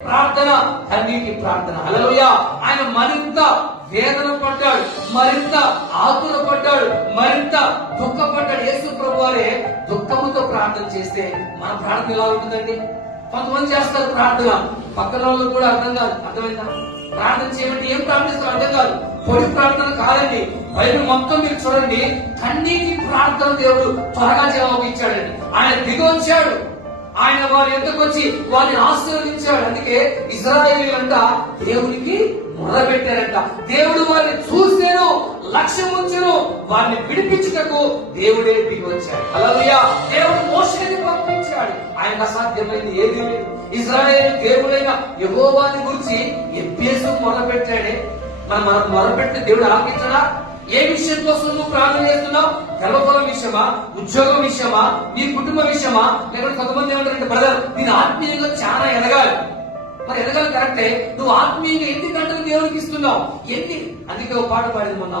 ప్రార్థన కన్నీటి ప్రార్థన. హల్లెలూయా. ఆయన మరింత వేదన పడ్డాడు, మరింత ఆతుర పడ్డాడు, మరింత దుఃఖపడ్డాడు. యేసు ప్రభు వారే దుఃఖముతో ప్రార్థన చేస్తే మన ప్రార్థన ఎలా ఉంటుందండి? కొంతమంది చేస్తారు ప్రార్థన, పక్కన వాళ్ళు కూడా అర్థం కాదు. అర్థమైందా? ప్రార్థన చేయమంటే ఏం ప్రార్థిస్తారు అర్థం కాదు. పొడి ప్రార్థన కాదండి. బైబిల్ మొత్తం మీరు చూడండి, కన్నీటి ప్రార్థన దేవుడు త్వరగా జవాబు ఇచ్చాడండి. ఆయన దిగొచ్చాడు, ఆయన వారి ఎందుకు వచ్చి వారిని ఆశీర్వదించాడు. అందుకే ఇశ్రాయేలీయులంట దేవునికి మొదలుపెట్టారంట. దేవుడు వారిని చూసేను, లక్ష్యం ఉంచెను, వారిని విడిపించుటకు దేవుడే దిగి వచ్చాడు. హల్లెలూయా. దేవుడు మోషేని పంపించాడు. ఆయనకు అసాధ్యమైంది ఏది లేదు. ఇశ్రాయేలు దేవుడైన యెహోవాని గురించి ఎబ్బేసు మొదలుపెట్టాడే. మనం మొదలుపెట్టిన దేవుడు ఆలకించడా? ఏ విషయం కోసం నువ్వు ప్రార్థన చేస్తున్నావు? గర్భఫలం విషయమా, ఉద్యోగం విషయమా, నీ కుటుంబ విషయమా? లేకపోతే కొంతమంది ఏమంటారంటే, బ్రదర్ నేను ఆత్మీయంగా చాలా ఎదగాలి. మరి ఎదగాలి కరెక్టే, నువ్వు ఆత్మీయంగా ఎన్ని గంటలు దేవుడికి ఇస్తున్నావు? ఎన్ని? అందుకే ఒక పాట పాడింది మొన్న,